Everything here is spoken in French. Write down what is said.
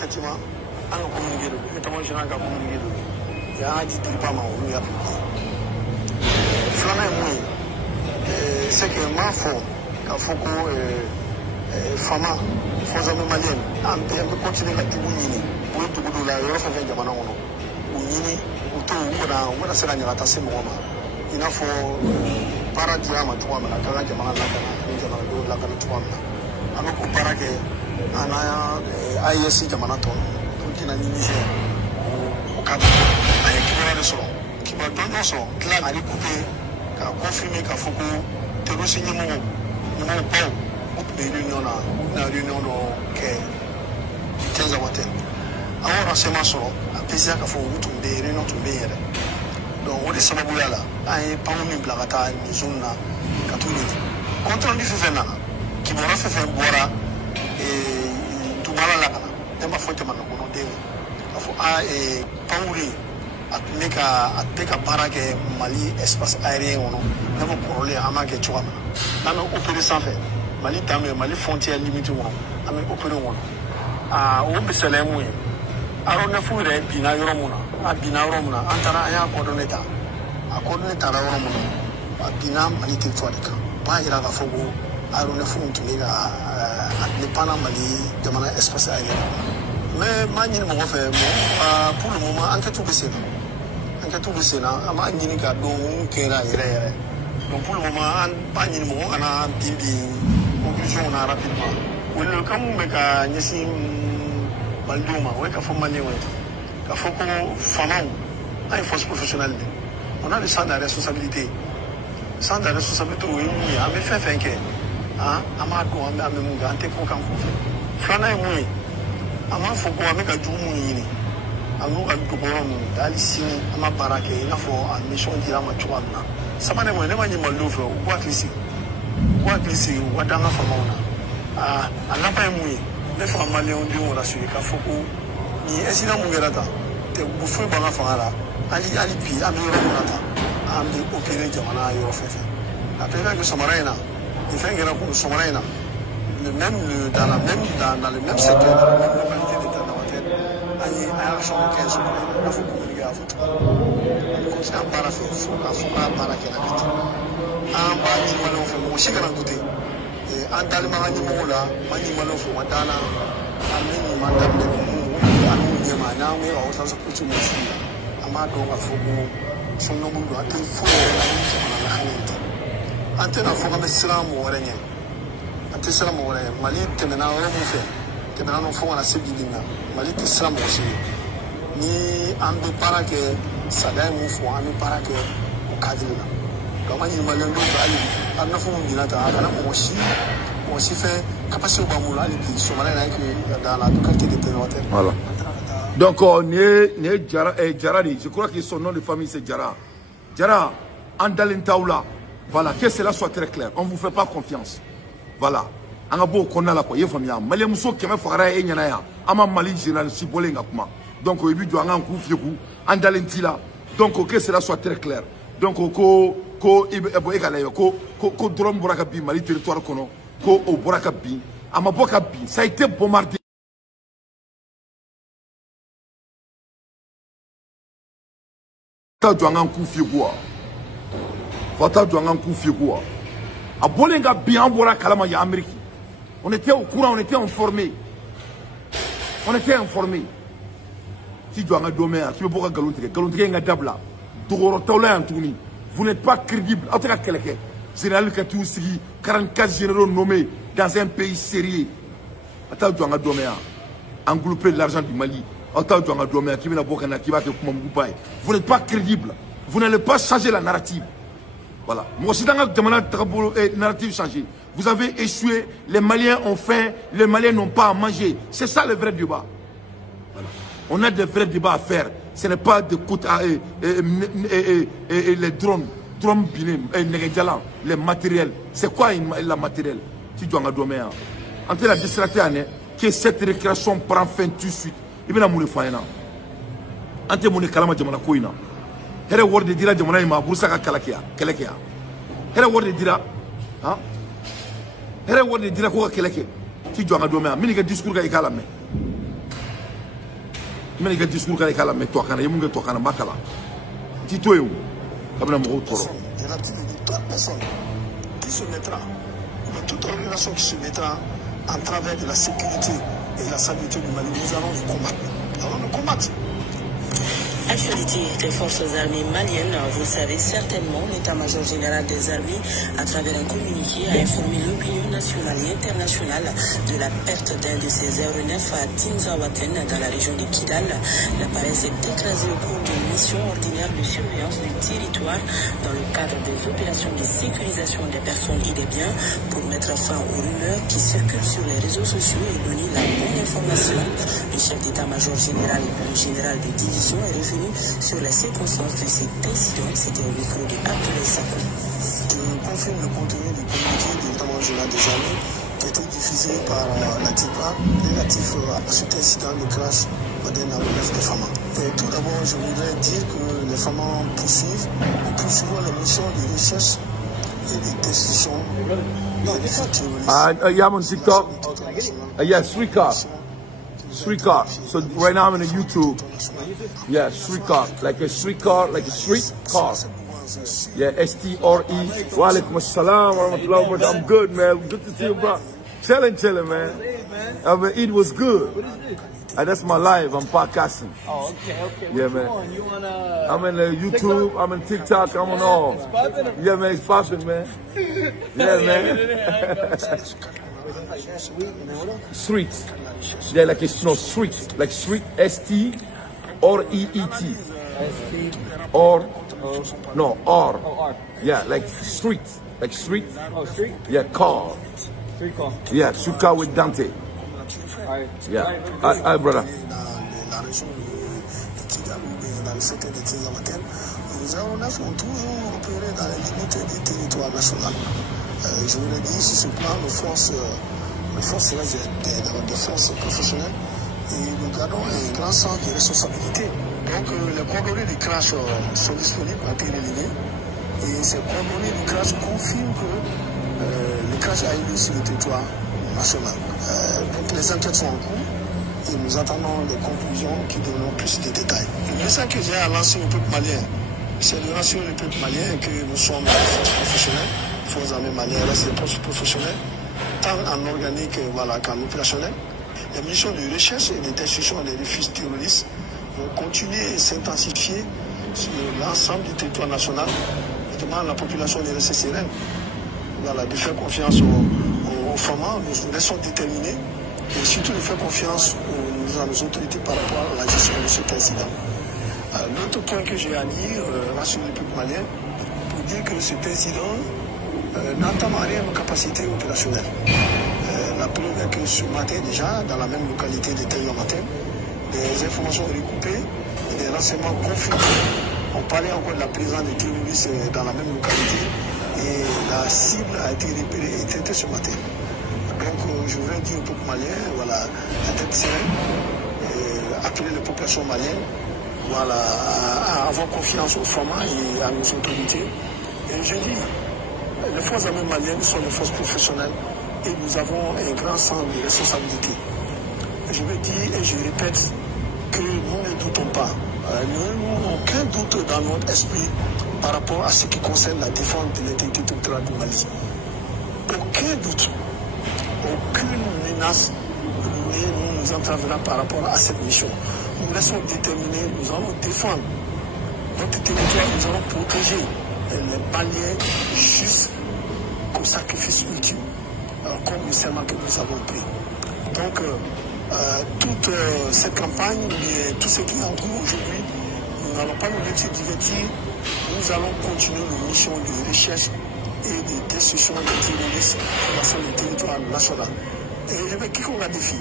effectivement, on a communiqué, notamment je n'ai pas communiqué. Il y a un dit pas mal, on lui a publié. Flamand, c'est que ma foi, quand faut que Fama, faut que Malien, on continue à tout unir. Pour tout le monde, il y a fait des manants. Unir, on a serré la tasse, il a faut paradis à ma toi, la cala de Malana, la cala de toi. Alors qu'on parle que ana ISC Jamanaton, qui n'a ni Niger, au Cap, à l'équilibre de son, qui m'a donné son clan à l'écouter, qui a confirmé qu'il faut que tu le signes mon père, ou une réunion de 15 ans. Alors, c'est ma soeur, à plaisir qu'il faut tomber, réunion tomber. Donc, on est sur la boule là, à un pan de blagata, une zone là, catholique. Contre lui, fait faire qui m'aura fait faire boire et tout mal là, il m'a fait mal au nom de et Pauli à Teka Parague, Mali, espace aérien, on a un problème à Mague Chouama. On a opéré sans faire. Mali, Mali, frontière limitée, on a opéré. Ah, on peut se l'aimer. Alors, on a fouillé Bina Yoromuna, à Bina Romuna, Antara, à Cordoneta, à Cordoneta, à Bina, Mali, territoire de camp. Pas il a la fogo. Alors, on a fouillé à Népana, Mali, demandant espace aérien. Mais Manil m'a fait, pour le moment, enquête tout baissé. Enquête tout baissé, à Manil Gado, Kera, donc pour le moment, Manil m'a on a bibi, conclusion, on a rapidement. Oui, le cas où Meka Nessim Baldoma, oui, qu'il faut manier, qu'il faut qu'on fasse une force professionnelle. On a le sens de la responsabilité. Le sens de la responsabilité, oui, à me faire faire que, à ma go, à me mouiller, à te coquer en conflit. Flana et moi. Ama foko ameka jumu yini anu ka dukoron dalisi ama barake ina fo a mission dira ma chuana sabane mo ne ma nyima lofo kwa klisi wadanga fa mauna anapa emu ne fa mali on di on rasuri ka foko ni esina mu gerata te bufu ba ma fara ali pi ami ro monata ami opere jamana yo fefe après que Somarena il fait ngera ko Somarena le même dans le même secteur, dans la même localité de Tanamatel, il y a un champ de 15 secondes. Il faut communiquer à votre. On continue à parafer, il faut qu'on parafe la vite. En bas, il m'a fait mon chien à côté. En talent, il m'a là, il m'a fait mon dana, il m'a fait mon dana, il m'a fait mon dana, Amado a fogo, son nom de la téléphone, la antenne a fogo, mais c'est là mon règne. Tesla mo wala Mali temena ro mu fe temena no fo wala sebilinga Mali tesla mo shi ni ambe para ke sadai mu fo ambe para ke o kadina kama ni Mali ndo bali amna fo mu binata kana mo shi fait capacité ba mu la li so mala na ke dans la localité de Ténotel. Voilà. Donc ne Jara je crois que son nom de famille c'est Jara Andalentaoula. Voilà, que cela soit très clair. On ne vous fait pas confiance. Voilà. On a beau qu'on a la quoi, famille. Malien Mousso qui m'a fait et Yanaya. Ama Mali général si bolé ngakuma. Donc au début, on a un coup fieku. Andalentila. Donc que cela soit très clair. Donc ko drum borakabi Mali territoire kono. Ko au borakabi. Ama bokabi. Ça a été bombardé. Tu as un coup fieku. Fata tu as un coup fieku. A Bolenga bien voilà kalama ya Amérique. On était au courant, on était informés. Si tu as un domaine, tu peux pas galonter nga dabla. Dogoro tawla antuni. Vous n'êtes pas crédible. En tout cas quelqu'un. Général Katoussi, 44 généraux nommés dans un pays sérieux. Attends tu as un domaine. Englouper l'argent du Mali. Attends tu as un domaine qui vient bokana qui va te kumambupai. Vous n'êtes pas crédible. Vous n'allez pas changer la narrative. Voilà. Moi aussi, dans le narrative changé. Vous avez échoué, les Maliens ont faim, les Maliens n'ont pas à manger. C'est ça le vrai débat. Voilà. On a des vrais débats à faire. Ce n'est pas de coûts les drones les matériels. C'est quoi le matériel? Si tu as un domaine. Entre la distraction, que cette récréation prend fin tout de suite. Il y a un faire. Entre mon kalama jamana koina. Here word de dira jamana ma bursa ka kelekia. Here word de dira hein? Here word de dira ko keleke. Ti jo nga do me mini ga discours ga ikala me. Mais les discours quand ils mettent toi quand ils montent toi quand ils bakala. Tito où? Comme la mort trop. Il y en a plus de 3 personnes qui se mettra, de toute organisation qui se mettra en travers de la sécurité et de la stabilité du Mali. Nous allons vous combattre. Nous allons nous combattre. Actualité des forces armées maliennes, vous savez certainement, l'état-major général des armées, à travers un communiqué, a informé l'opinion nationale et internationale de la perte d'un de ses aéronefs à Tinzawaten, dans la région de Kidal. L'appareil s'est écrasé au cours d'une mission ordinaire de surveillance du territoire dans le cadre des opérations de sécurisation des personnes et des biens pour mettre fin aux rumeurs qui circulent sur les réseaux sociaux et donner la bonne information. Le chef d'état-major général et le général de division est revenu sur les circonstances de cet incident. C'était au micro de Abdoulaye Sakou. Je confirme le contenu du communiqué du l'état-major général des armées qui a été diffusé par la TIPA relatif à cet incident de crash d'un aéronef de Fama. Tout d'abord, je voudrais dire que les Fama poursuivent les missions de recherche et de destruction des terroristes. Yeah, I'm on TikTok. Yeah, streetcar. So right now I'm in a YouTube. Yeah, streetcar. Like a streetcar, like a street car. Yeah, S-T-R-E. Wa alaikum assalam wa rahmatullahi wa barakatuh. I'm good, man. Good to see you, bro. Chilling, man. I mean, it was good. And that's my life. I'm podcasting. Oh, okay. Yeah, man. You I'm in YouTube. I'm in TikTok. I'm on all. Yeah, man. It's popping, man. Yeah, man. Street. Yeah, like it's no street. Like street. S-T-R-E-E-T. Or. No, R. Oh, R. Yeah, like street. Like street. Oh, street? Yeah, car. Street car. Yeah, Suka with Dante. Alright. Yeah. Alright, brother. La région de Kidal ou dans le secteur de Tinzawaten, les aéronefs ont toujours opéré dans les limites du territoire national. Je vous l'ai dit, sur ce plan, nos forces des forces professionnelles et nous gardons un grand sens de responsabilité. Donc les coordonnées du crash sont disponibles en téléligne et ces coordonnées du crash confirment que le crash a eu lieu sur le territoire national. Donc les enquêtes sont en cours et nous attendons les conclusions qui donneront plus de détails. Le message que j'ai à lancer au peuple malien, c'est de rassurer le peuple malien que nous sommes des forces professionnelles, forces armées maliennes restent des forces professionnelles, tant en organique qu'en opérationnel. Les missions de recherche et de destruction des refuges terroristes vont continuer et s'intensifier sur l'ensemble du territoire national. Je demande à la population de rester sereine, de faire confiance aux femmes. Nous restons déterminés et surtout de faire confiance à nos autorités par rapport à la gestion de cet incident. L'autre point que j'ai à dire, rassurer le peuple malien, pour dire que cet incident n'entame en rien nos capacités opérationnelles. La preuve est que ce matin déjà, dans la même localité de Tinzawaten, des informations recoupées et des renseignements confirmés. On parlait encore de la présence des terroristes dans la même localité et la cible a été repérée et traitée ce matin. Donc je voudrais dire au peuple malien, la tête sereine, appeler les populations maliennes, à avoir confiance aux femmes et à nos autorités. Et je dis, les forces armées maliennes sont des forces professionnelles et nous avons un grand sens de responsabilité. Je veux dire et je répète que nous ne doutons pas. Nous n'avons aucun doute dans notre esprit par rapport à ce qui concerne la défense de l'intégrité territoriale du Mali. Aucun doute, aucune menace ne nous entravera par rapport à cette mission. Nous restons déterminés, nous allons défendre notre territoire, nous allons protéger les Maliens jusqu'au sacrifice ultime, comme le serment que nous avons pris. Donc, toute cette campagne, tout ce qui est en cours aujourd'hui, nous n'allons pas nous laisser divertir, nous allons continuer nos missions de recherche et de destruction des terroristes sur le territoire national. Et je vais quiconque la défi.